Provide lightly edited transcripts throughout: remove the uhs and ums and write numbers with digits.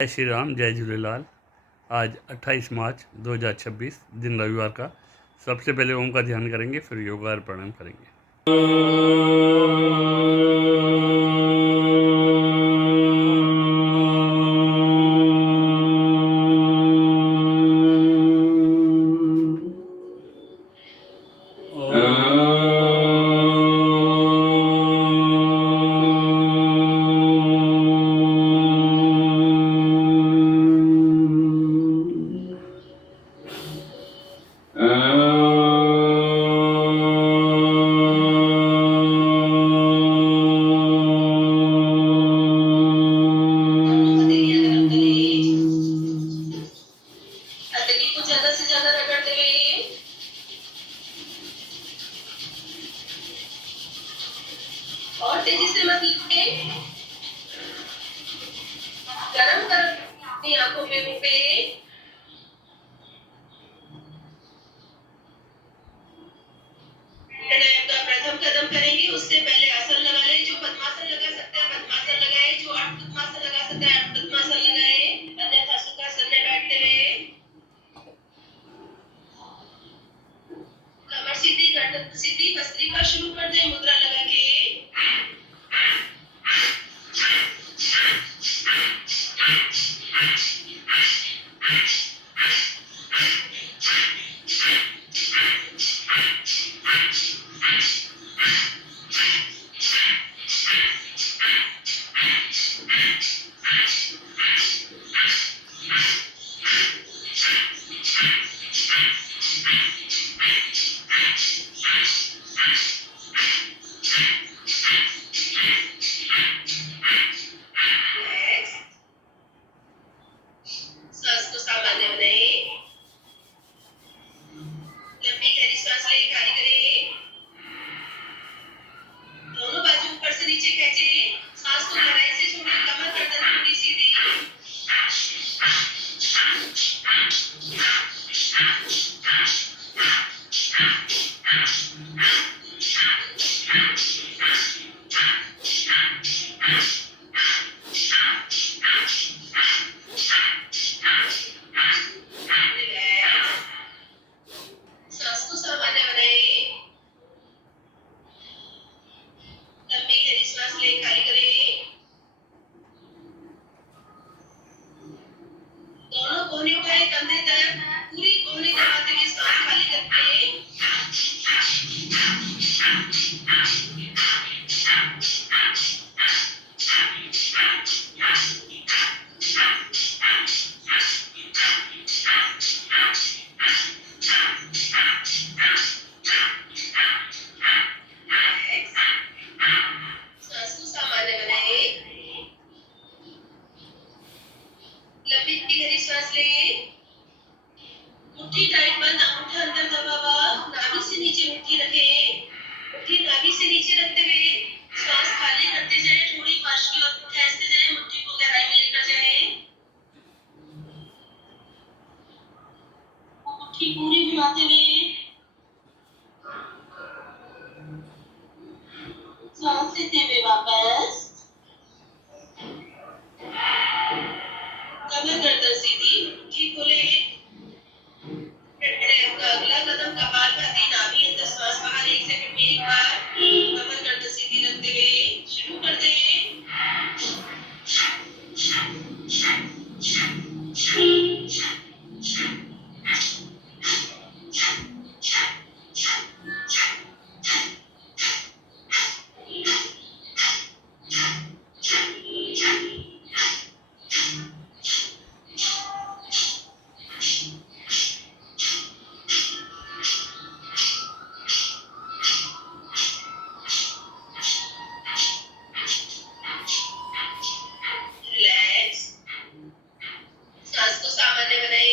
जय श्री राम, जय झूलेलाल। आज 28 मार्च 2026 दिन रविवार का। सबसे पहले ओम का ध्यान करेंगे, फिर योगा और प्राणायाम करेंगे। और तेजी से मत लिखे। गरम गरम अपनी आंखों पे मुंह पे। प्राणायाम का प्रथम कदम करेंगे, उससे पहले आसन लगा ले। जो पद्मासन लगा सकता है पद्मासन लगाए, जो अर्ध पद्मासन लगा सकता है अर्ध पद्मासन लगाए, अन्यथा सुखासन में बैठते हुए कमर सीधी, गर्दन सीधी, भस्त्रिका शुरू कर दे मुद्रा लगा के। सांस को सामान्य बनाए। लंबी गहरी सांस ले, खाली करें। दोनों बाजू ऊपर से नीचे खींचे। सांस को गहराई से छोड़े, कमर गर्दन पूरी सीधी। सांस को सामान्य बनाए। लंबी गहरी सांस ले, खाली करें। दोनों कोहनी उठाए कंधे तक, पूरी कोहनी दबाते हुए सांस खाली करके। सांस को सामान्य बनाए। लंबी गहरी सांस ले। मुट्ठी टाइट बंद, अंगूठा अंदर दबा हुआ, नाभि से नीचे मुट्ठी रखे। मुट्ठी नाभि से नीचे रखते हुए सांस खाली करते जाए, थोड़ी फर्श की ओर खींचते जाए, मुट्ठी को गहराई में लेकर जाए। मुट्ठी पूरी घुमाते हुए सांस लेते हुए वापस। कमर गर्दन सीधी, मुट्ठी खोले। प्राणायाम का अगला कदम कपालभाति, नाभि अंदर श्वास बाहर। 1 सेकंड में एक बार कमर गर्दन सीधी रखते हुए शुरू कर दे। रिलैक्स। सांस को सामान्य बनाए।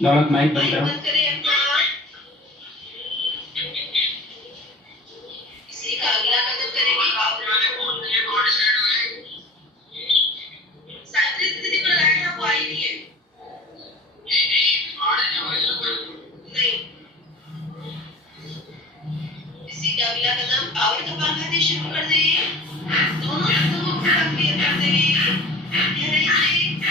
दौलत माइक बंद माइक करो। बंद करें अपना। इसी का अगला कदम करेंगे सावित्री दीदी को लगाया था, वो आई नहीं है। नहीं, इसी का अगला कदम पावर कपालभाति शुरू कर दें। दोनों हाथों को पूरा क्लियर कर दें गहराई से।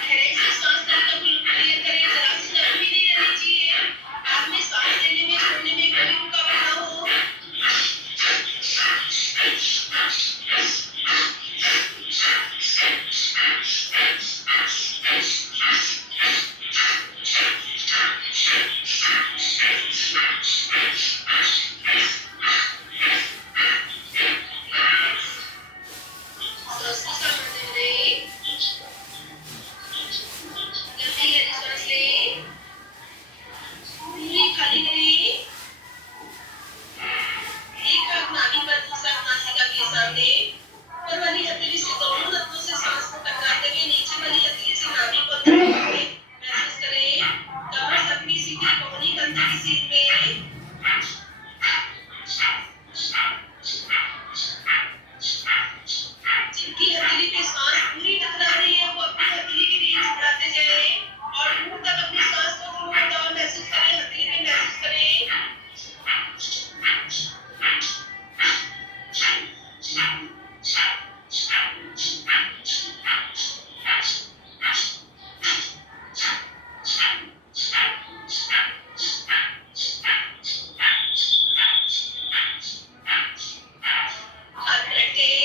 गहराई से सांस लेकर क्लियर करें। जरा सी नमी भी नहीं रहनी चाहिए। आप में सांस लेने में छोड़ने में कोई रुकावट ना हो। सांस को समझते हुए गहरी गहरी सांस लें। पूरी खाली करें। एक हाथ नाभि पर, दूसरा हाथ नासिका के सामने। ऊपर वाली हथेली से दोनों हाथों से सांस को टकराते हुए नीचे वाली हथेली से नाभि को अंदर महसूस करें। कमर सबकी सीधी, कोहनी कंधे की सीध में। जिनकी हथेली पे सांस पूरी टकरा रही है, वो अपनी हथेली की रेंज बढ़ाते जाएं और दूर तक अपनी सांस को थोड़ा और महसूस करें। हथेली पे महसूस करें। हाथ रखें।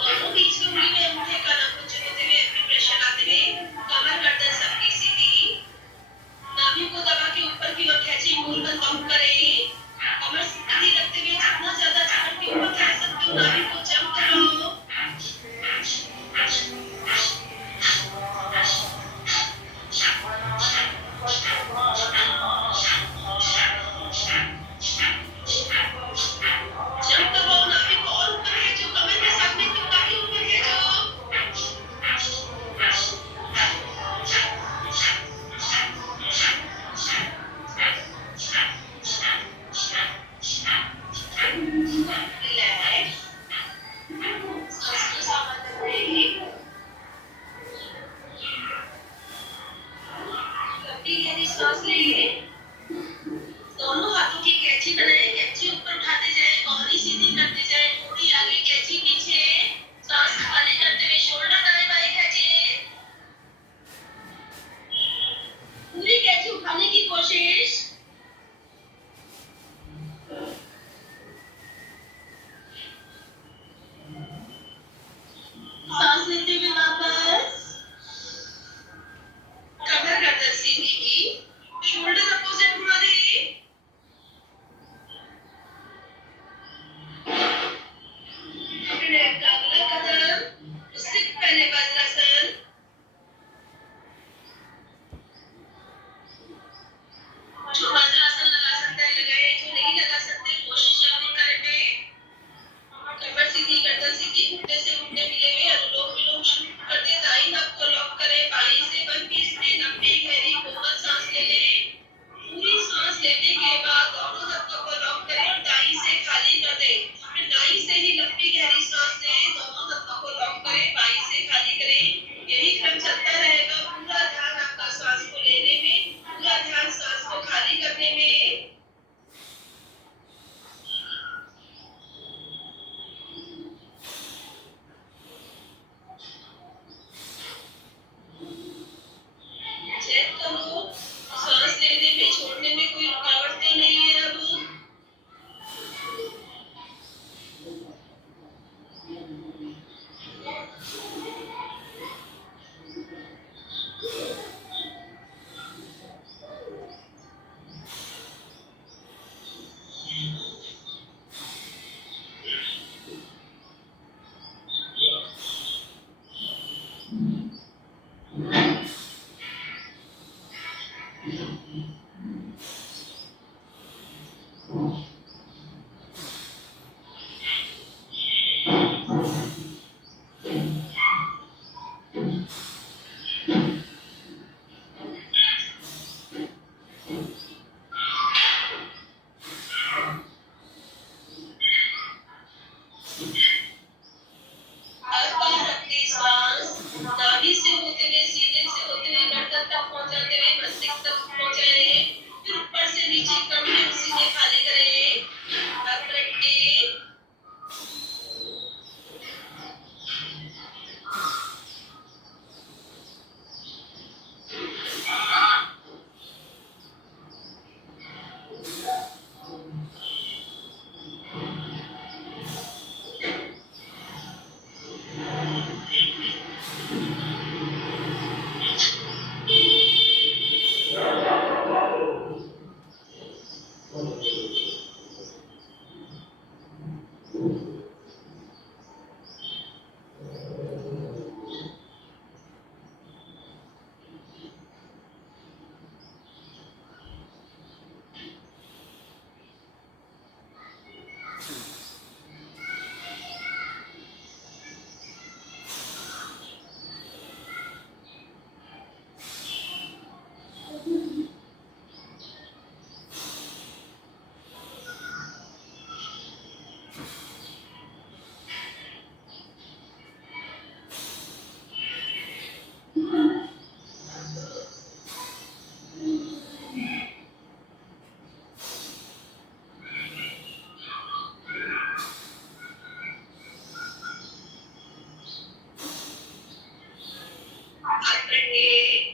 दोनों बीच की उंगली में अंगूठे का नाखून चुभते हुए अपनी प्रेशर लाते हुए कमर गर्दन सबकी सीधी। नाभि को दबा के ऊपर की ओर खींचे, मूल बंद पंप करें। कमर सीधी रखते हुए जितना ज्यादा झटक के ऊपर खींच सकते हो, नाभि को जंप कराओ। जंप दबाओ, नाभि को और ऊपर खींचो, कमर के साथ में चिपका के ऊपर खींचो। रिलैक्स। सांस को सामान्य करें। लंबी गहरी सांस लें। दोनों हाथों की कैंची बनाएं। कैंची ऊपर उठाते जाएं, कोहनी सीधी करते जाएं, थोड़ी आगे, कैंची पीछे। सांस खाली करते हुए शोल्डर दाएं बाएं खींचें। पूरी कैंची उठाने की कोशिश। सांस लेते हुए वापस। कमर गर्दन सीधी की, शोल्डर अपोजिट घुमा दें। अपने का अगला कदम, उससे पहले वज्रासन। जो वज्रासन लगा सकते हैं लगाए, जो नहीं लगा सकते कोशिश जरूर करें। कमर सीधी, गर्दन सीधी, घुटने से घुटने मिले हुए। अनुलोम विलोम शुरू कर दें। दाईं नाक को लॉक करें। बाईं से 1 20 में लंबी गहरी कोमल सांस ले लें। पूरी सांस लेने के बाद दोनों हाथों को लॉक करें और दाईं से खाली कर दें। फिर दाईं से ही लंबी गहरी सांस लें। दोनों हाथों को लॉक करें, बाईं से खाली करें। यही क्रम चलता रहेगा। पूरा ध्यान आपका सांस को लेने में, पूरा ध्यान सांस को खाली करने में। हाथ रखिए।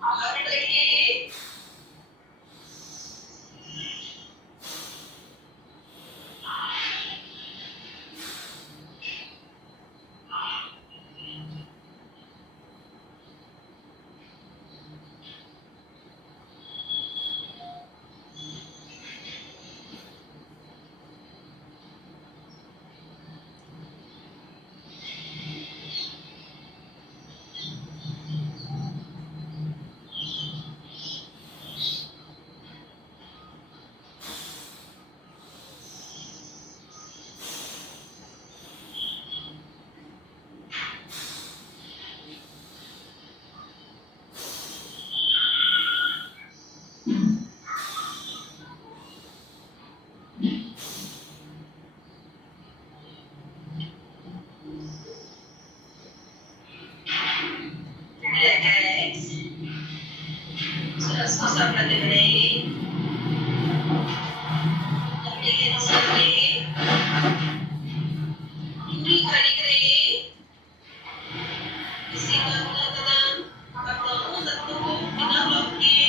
हाथ रखिए। रिलैक्स। सांस को संभालते बनाइए। अपने के अनुसार लें। पूरी खाली करें। किसी का अपना कदम अपनाओ तत्वों को बिना लॉक किए।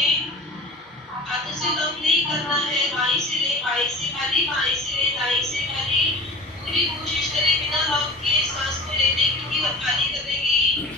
हाथों से लॉक नहीं करना है। बाई से ले, बाई से खाली, बाई से ले, दाई से खाली। पूरी कोशिश करें बिना लॉक किए सांस को लेने की और खाली करने की।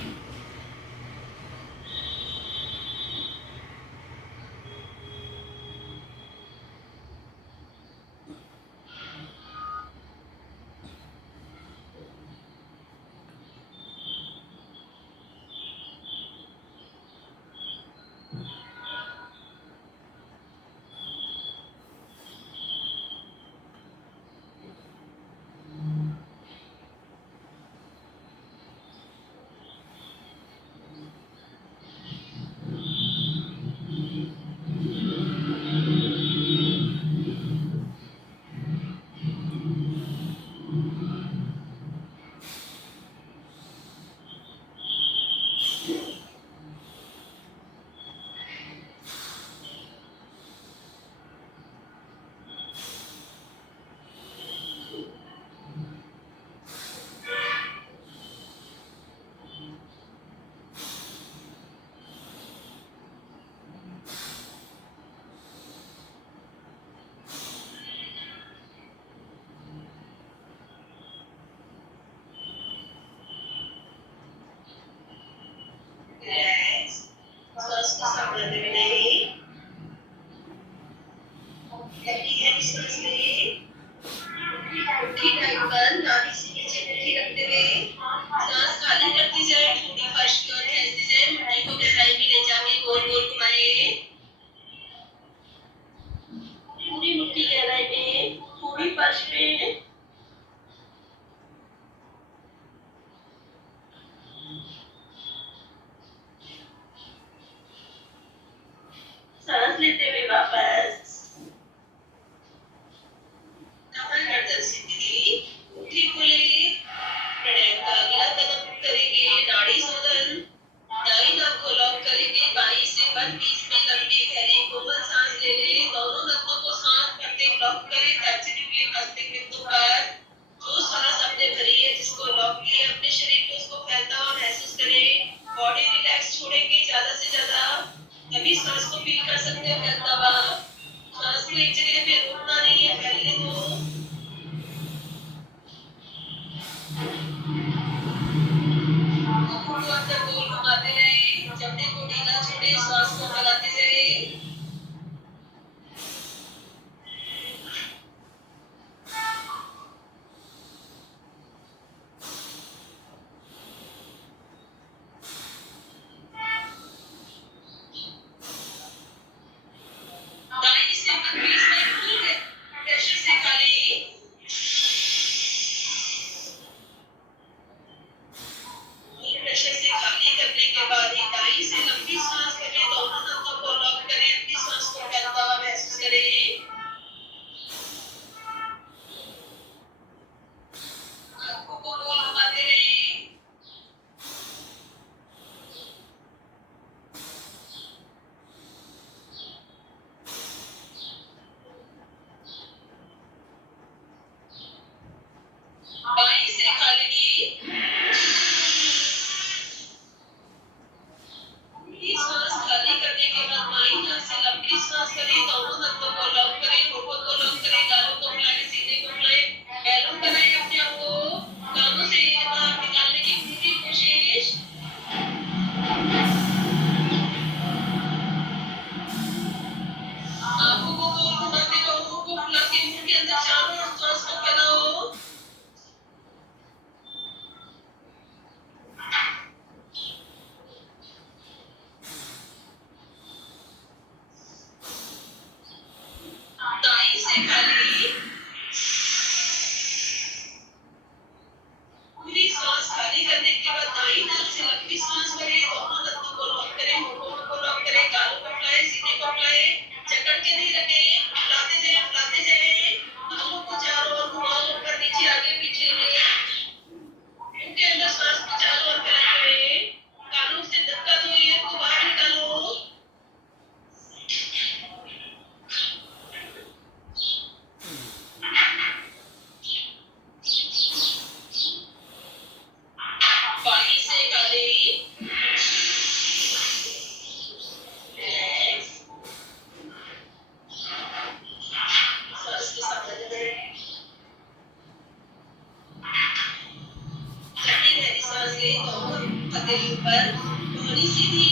ले दोनों हथेली ऊपर, कोहनी सीधी,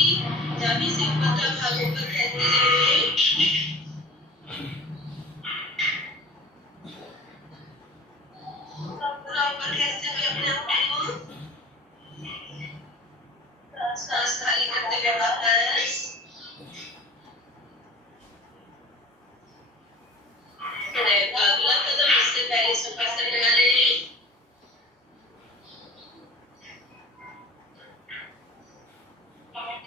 नाभि से ऊपर का भाग ऊपर खींचते हुए, पूरा ऊपर खींचते हुए अपने आप को सांस खाली करते हुए वापस अगला कदम इससे पहले सुखासन लगा लें।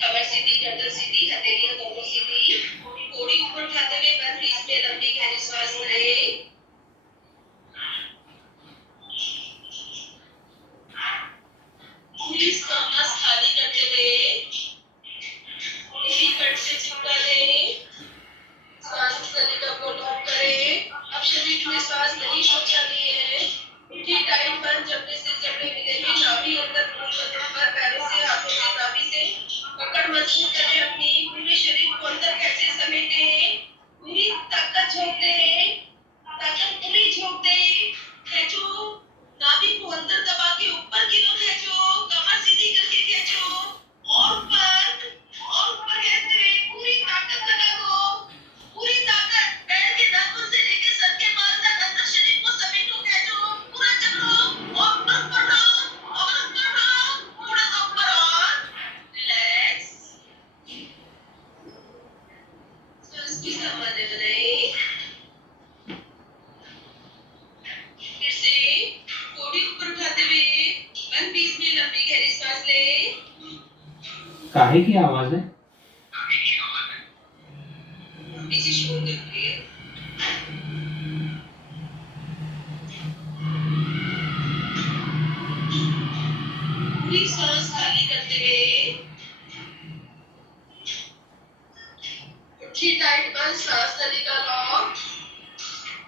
कमर सीधी, गर्दन सीधी, हथेलियां दोनों सीधी, कोड़ी ऊपर उठाते हुए बंद बीच में लंबी गहरी सांस लें। पूरी सांस खाली करते हुए पूरी कट से चिपका लें। सांस नलिका को लॉक करें। अब शरीर में सांस नहीं पहुंचानी है। मुट्ठी टाइट बंद, जबड़े से जबड़े मिले हुए, नाभि अंदर मूल बंधन पर, पैरों से हाथों से नाभि से पकड़ मजबूत करें। अपनी पूरे शरीर को अंदर कैसे समेटें, पूरी ताकत झोंक दें, ताकत पूरी झोंक दें। खींचो, नाभि को अंदर दबा के ऊपर की ओर खींचो, कमर सीधी करके खींचो और ऊपर खींचते हुए पूरी ताकत लगा दो। पूरी ताकत पैर के नाखून से लेकर सर के बाल तक अंदर शरीर को समेटो, खींचो, पूरा जकड़ो और ऊपर बढ़ो और ऊपर बढ़ो, थोड़ा सा ऊपर और रिलैक्स। सांस की सामान्य बनाएं। फिर से कोड़ी ऊपर उठाते हुए बंद बीच में लंबी गहरी सांस लें। काहे की आवाज है? पीछे शोर करके पूरी सांस खाली करते हुए मुट्ठी टाइट बंद, सांस नलिका लॉक,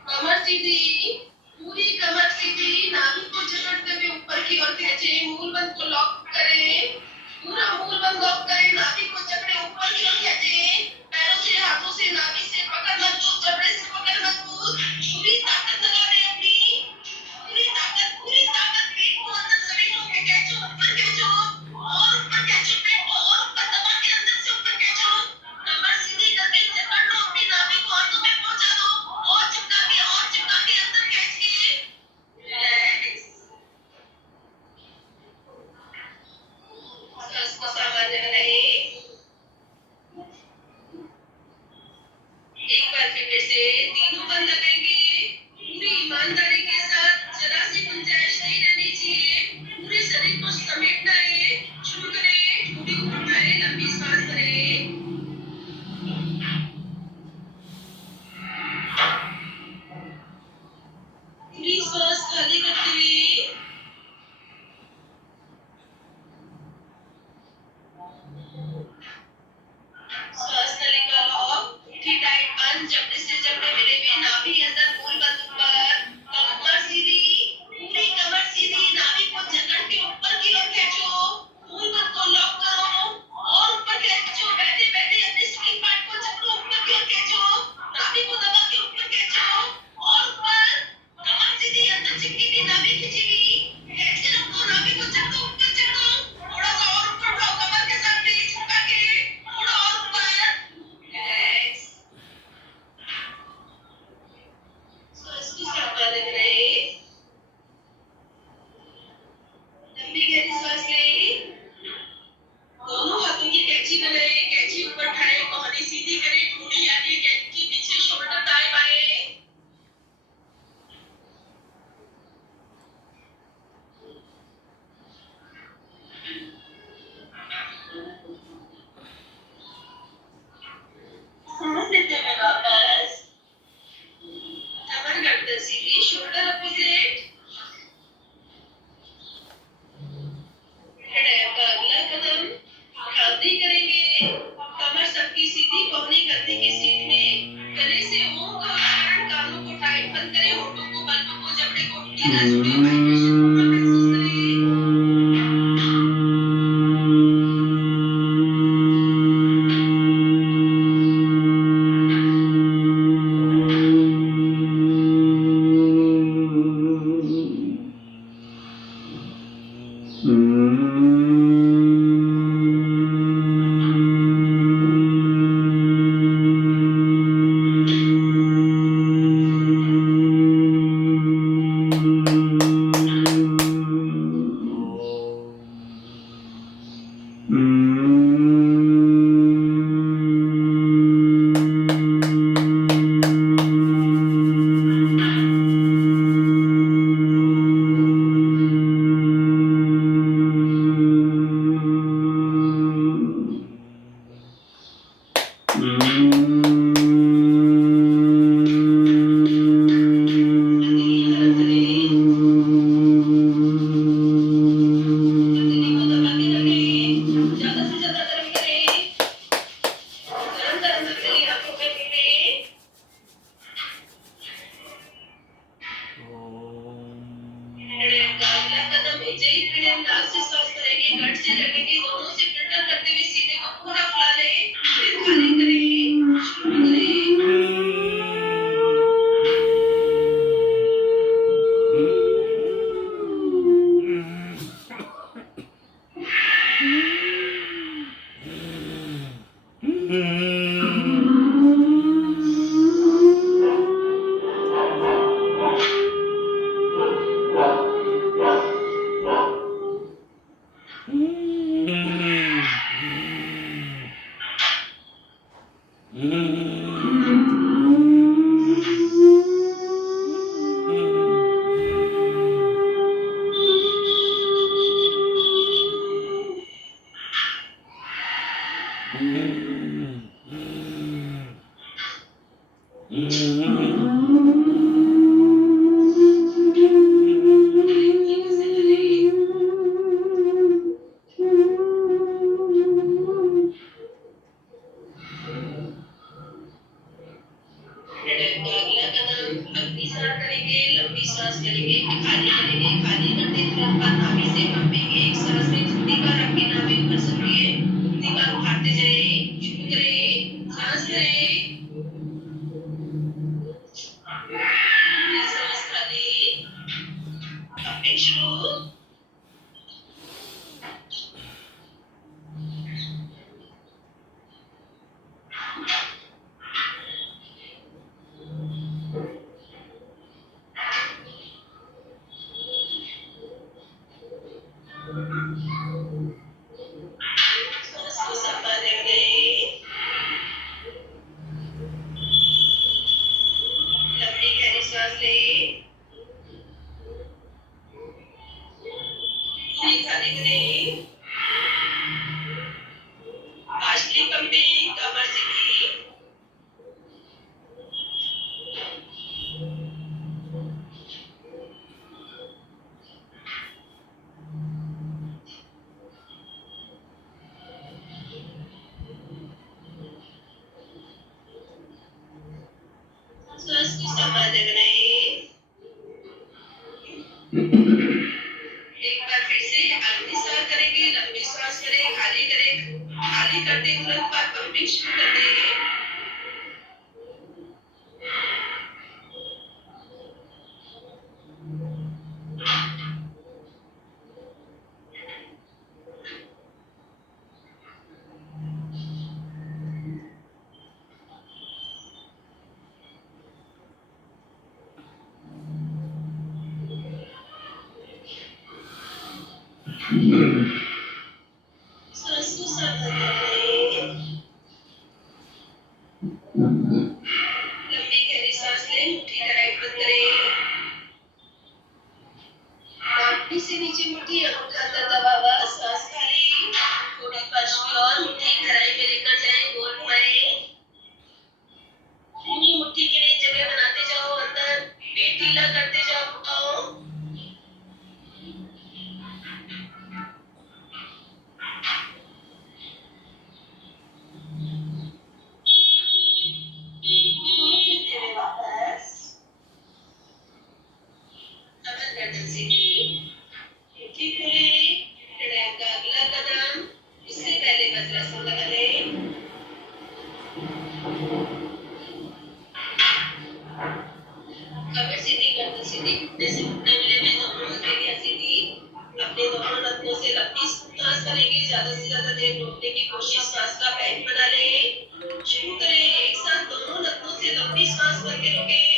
कमर सीधी, पूरी कमर सीधी, नाभि को जकड़ते हुए ऊपर की ओर खींचे, मूल बंध को लॉक करें, पूरा मूल बंध लॉक करें, नाभि को जकड़े ऊपर की ओर खींचे, पैरों से हाथों से नाभि से पकड़ मजबूत, जबड़े से पकड़ मजबूत, पूरी ताकत लगा दें अपनी, पूरी ताकत पेट को अंदर समेटो के खींचो, ऊपर खींचो और ऊपर खींचो, पेट को और ऊपर दबा के अंदर से ऊपर खींचो, कमर सीधी करके जकड़ लो, अपनी नाभि को हाथों में पहुंचा दो और चिपका के अंदर खींच के रिलैक्स। सांस को सामान्य बनाएं। एक बार फिर से तीनों बंद लगेंगे। पूरी ईमानदारी के साथ, जरा सी गुंजाइश नहीं रहनी चाहिए, पूरे शरीर को समेटना है। शुरू करें, पूरी ऊपर उठाएं, लंबी सांस भरें। पूरी सांस खाली करते हुए सांस नलिका लॉक, मुट्ठी टाइट बंद, जबड़े से जबड़े मिले हुए, नाभि अंदर मूल बंध ऊपर, कमर सीधी, पूरी कमर सीधी, नाभि को जकड़ के ऊपर की ओर खींचो, मूल बंध को लॉक करो और ऊपर खींचो, बैठे बैठे अपने स्प्रिंग पार्ट को जकड़ो, ऊपर की ओर खींचो, नाभि को दबा के ऊपर खींचो और ऊपर, कमर सीधी, अंदर चिपकी हुई नाभि खींची हुई, खींच के रखो, नाभि को जकड़ो, ऊपर जकड़ो, थोड़ा सा और ऊपर उठाओ, कमर के साथ पेट झुका के थोड़ा और ऊपर रिलैक्स। सांस की सामान्य बनाएं। लंबी गहरी सांस लें। दोनों हाथों की कैंची बनाएं, कैंची ऊपर उठाएं, कोहनी सीधी करें, ठोड़ी आगे, कैंची पीछे, शोल्डर दाएं बाएं। सांस लेते हुए वापस कमर गर्दन सीधी, शोल्डर अपोजिट, ज्यादा से ज्यादा गर्म करें, गरम गरम तंदूरी आंखों में मिले। अगला कदम उज्जैन पीड़े नाक से सांस करेंगे, गट से रखेंगे, दोनों से फिल्टर करते हुए सीने को पूरा फुला लें, फिर खाली करें, शुरू करें। अगला कदम अपनी सांस करेंगे, लंबी सांस करेंगे, खाली करेंगे, खाली करते तुरंत बाद नाभि से पंपेंगे। एक सांस में जितनी बार आपकी नाभि भर सकती है उतनी बार उठाते जाएं, शुरू करें, सांस लें, फिर सांस खाली, पंपिंग शुरू। सांस को संभाले रखें, लंबी गहरी सांस लें, पूरी खाली करें, पार्शली पंपिंग कमर से की। सांस को संभाले रखें, एक बार फिर से अपनी सांस करेंगे, लंबी सांस करें, खाली करें, खाली करते तुरंत बाद पंपिंग शुरू कर देंगे। सांस को संभाले रखें, लंबी गहरी सांस लें, मुट्ठी टाइट बंद करें, नाभि से नीचे मुट्ठी अंगूठा अंदर दबा हुआ, सांस खाली, थोड़ी पार्श्वी और मुट्ठी गहराई में लेकर जाएं, गोल घुमाएं, पूरी मुट्ठी के लिए जगह बनाते जाओ, अंदर पेट ढीला करते जाओ, घुमाओ। नथनों से लंबी सांस करेंगे, ज्यादा से ज्यादा देर रोकने की कोशिश, सांस का बैंक बना लें। शुरू करें, एक साथ दोनों नथनों से लंबी सांस करके रोकें।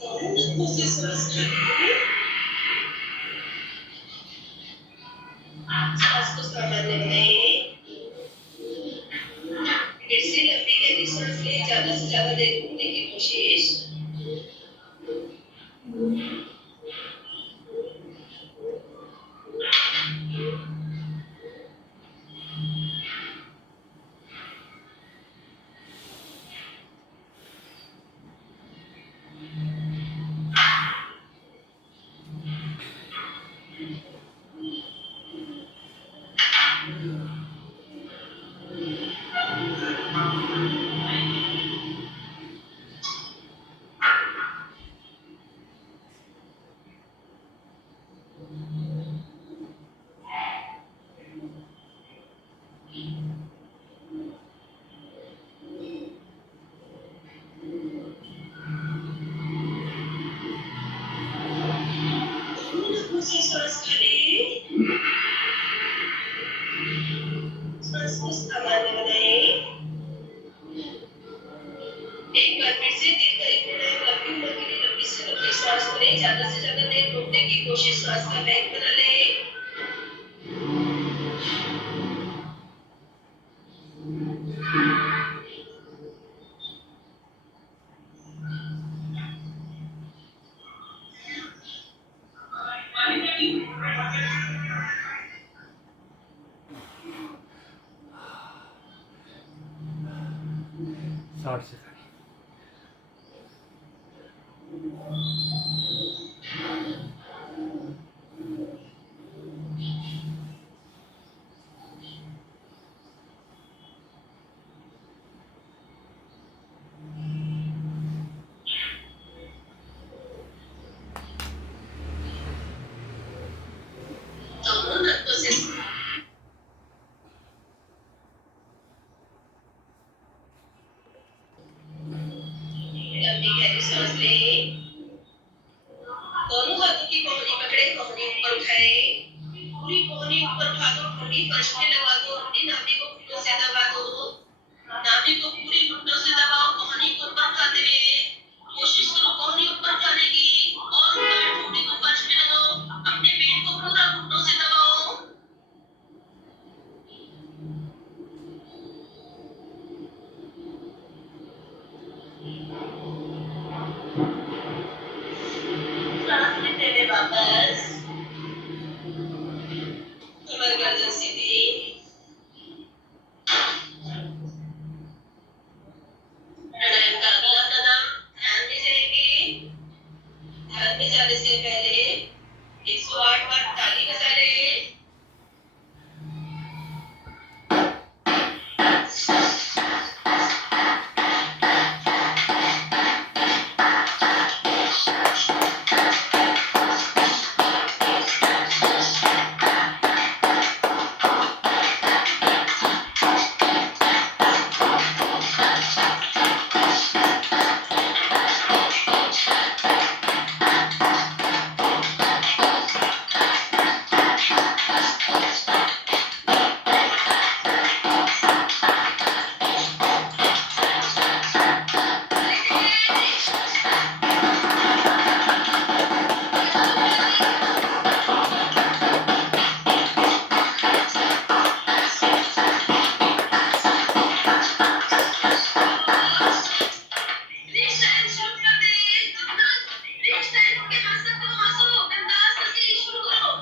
दोनों नथनों से सांस लें, सांस को सामान्य बनाएं। फिर से लंबी गहरी सांस लें, ज्यादा से ज्यादा देर रुकने की कोशिश। दोनों नथनों से सांस लें, सांस को सामान्य बनाएं। एक बार फिर से दिल का इतना लंबी उम्र के लिए लंबी से लंबी सांस करें, ज्यादा से ज्यादा देर रोकने की कोशिश, सांस का बैंक बना लें। साठ सेकंड। दोनों नथनों से लंबी गहरी सांस लें, दोनों हाथों की कोहनी पकड़े, कोहनी ऊपर उठाएं। पूरी कोहनी ऊपर उठा दो, ठंडी फर्श में लगा दो, अपनी नाभि को घुटनों से दबा दो। नाभि को पूरी घुटनों से दबाओ, कोहनी को ऊपर उठाते हुए कोशिश करो कोहनी ऊपर उठाने की, और ऊपर ठोड़ी को फर्श में लगाओ, अपने पेट को पूरा घुटनों से दबाओ। सांस लेते हुए वापस कमर गर्दन सीधी, प्राणायाम का अगला कदम ध्यान में जाएंगे। ध्यान में जाने से पहले 108 बार ताली बजा लें।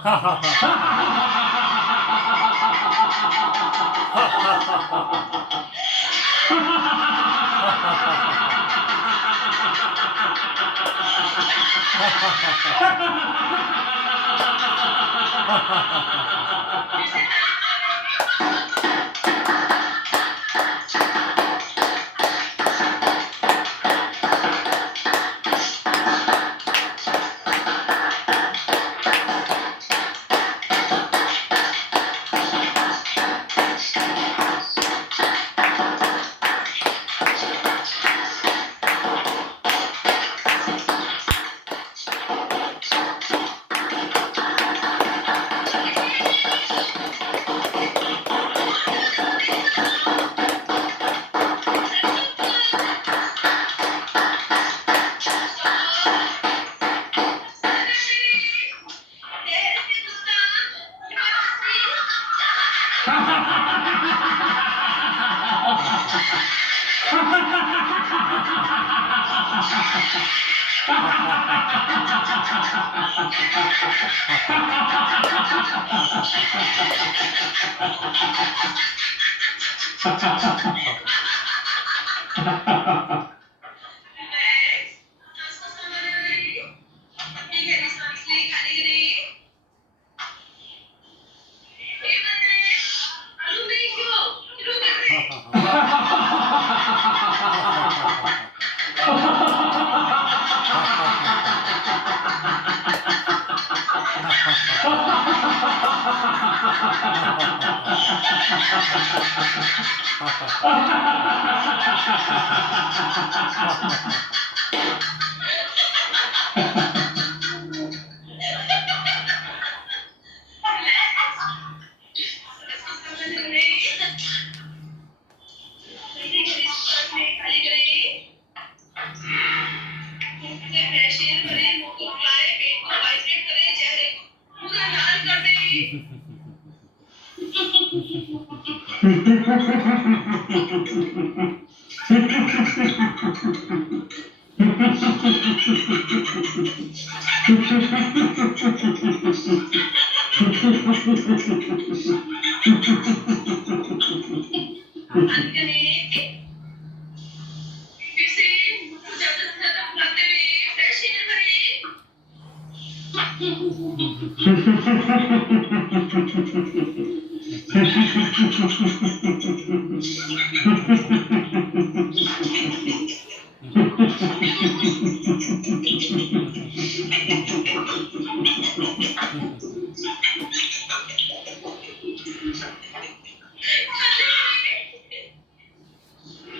हा हा हा Next, सांस को संभालने वाली, अपनी गहरी सांस ले, खाली करें। ये बताएं, मालूम नहीं क्यों कर रहे हैं? सांस को संभालने वाली, अपनी गहरी सांस ले, खाली करें। मुंह से फ्रेश एयर भरें, मुंह को फुलाएं, पेट को वाइब्रेट करें, चेहरे को पूरा लाल कर दें। बंद करें। फिर से मुंह को ज्यादा से ज्यादा फुलाते हुए फ्रेश एयर भरें।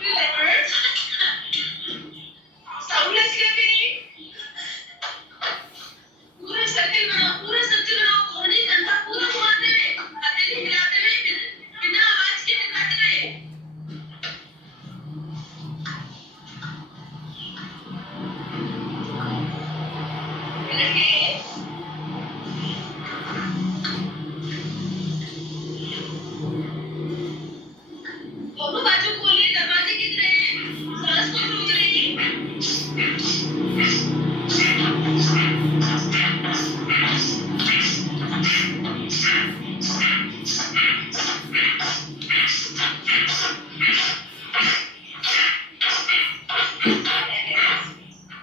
Relax. Soundless sleeping. पूरा सर्किल बनाओ, कोहनी कंधा पूरा घुमाते हुए, हथेली हिलाते हुए, बिना आवाज के दिखाते हुए। लगे, दोनों बाजू खोलिए, दरवाजे की तरह, सांस को रोक रही।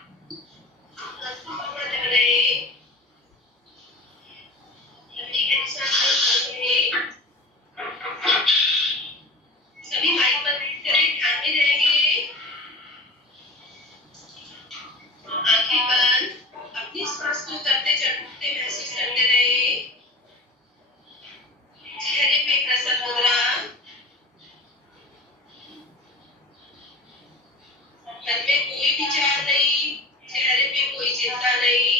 सांस को संभालने वाले, अपनी गहरी सांस लें। सभी माइक पर करें, ध्यान में रहेंगे। आंखें बंद, अपनी सांस को उतरते चढ़ते महसूस करते रहे। चेहरे पे प्रसन्न मुद्रा, मन में कोई विचार नहीं, चेहरे पे कोई चिंता नहीं।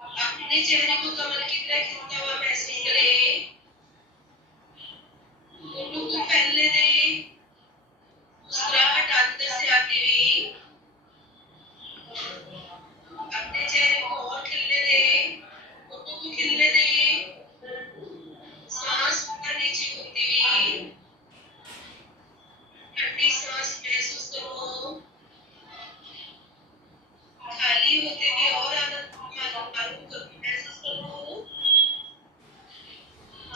अपने चेहरे को कमल की तरह खिलता हुआ महसूस करें। होठों को फैलने दें, मुस्कुराहट अंदर से आती हुई। अपने चेहरे को और खिलने दें, होठों को खिलने दें। सांस ऊपर नीचे घूमती हुई, ठंडी सांस महसूस करो। खाली होते हुए और आनंद महसूस करो।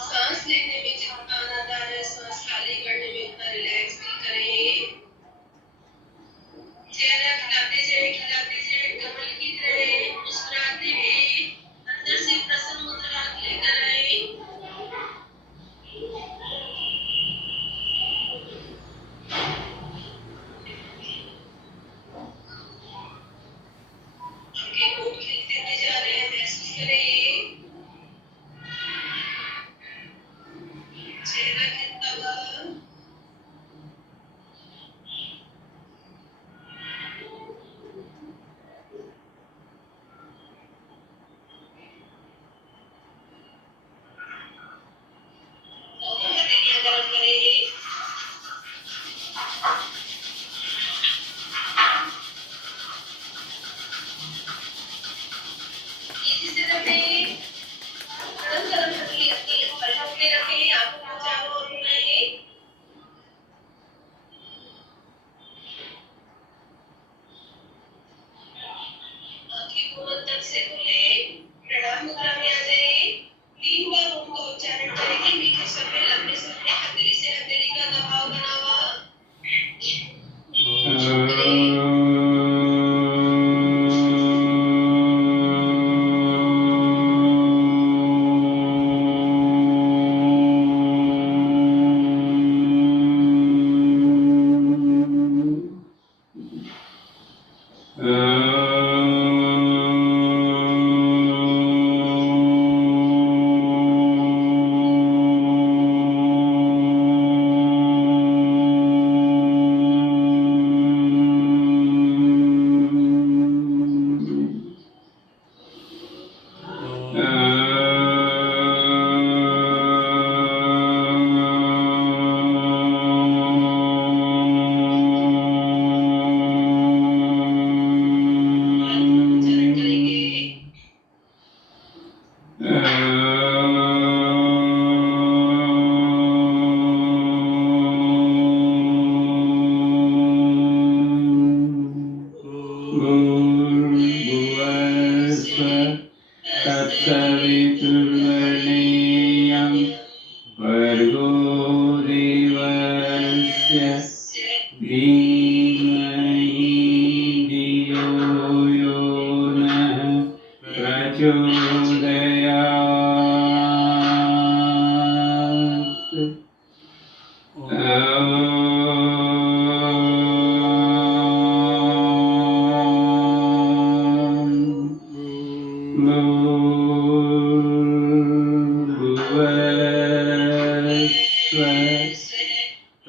सांस लेने में जितना आनंद आ रहा है, सांस खाली करने में उतना रिलैक्स फील करें। चेहरा खिलाते जाए, कमल की तरह मुस्कुराते हुए, अंदर से प्रसन्न मुद्रा लेकर आए। आपके होंठ खिलते हुए जा रहे हैं, महसूस करें। चेहरा खिलता हुआ। दोनों हथेलियां गरम करें। तेजी से रखें। गरम गरम हथेली अपनी पलकों पे रखें, आंखों को चारों ओर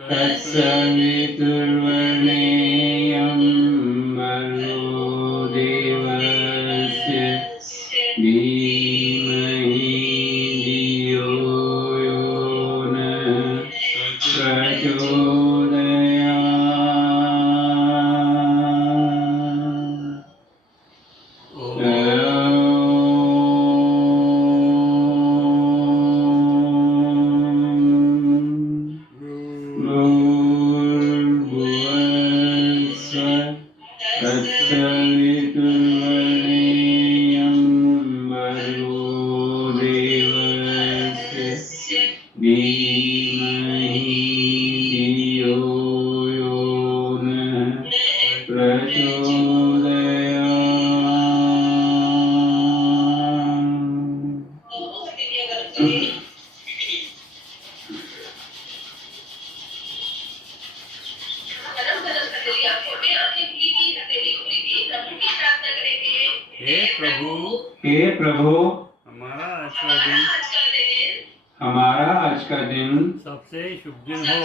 तत्सवितुर्वरेण्यं भर्गो देवस्य धीमहि धियो यो नः तत्सवितुर्वरेण्यं भर्गो देवस्य धीमहि धियो यो नः प्रचोदयात्। गरम गरम हथेली आंखों में आंखें खुली थी, हथेली खुली थी। प्रभु की प्रार्थना करेंगे। हे प्रभु, हे प्रभु, हमारा आज का दिन सबसे शुभ दिन हो।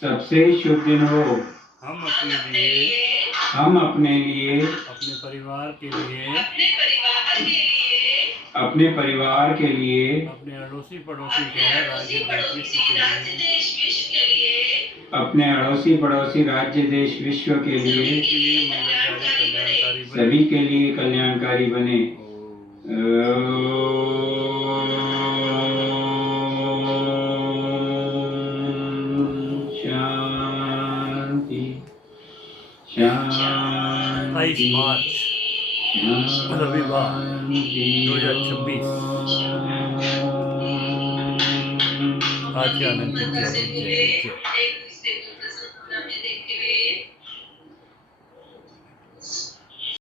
सबसे शुभ दिन हो। हम अपने लिए, अपने परिवार के लिए, अपने परिवार के लिए, अपने अड़ोसी पड़ोसी शहर राज्य देश विश्व के लिए, अपने अड़ोसी पड़ोसी राज्य देश विश्व के लिए सभी के लिए कल्याणकारी बने। शांति शांति। 28 मार्च रविवार 2026। आज के आनंद की जय जय जय।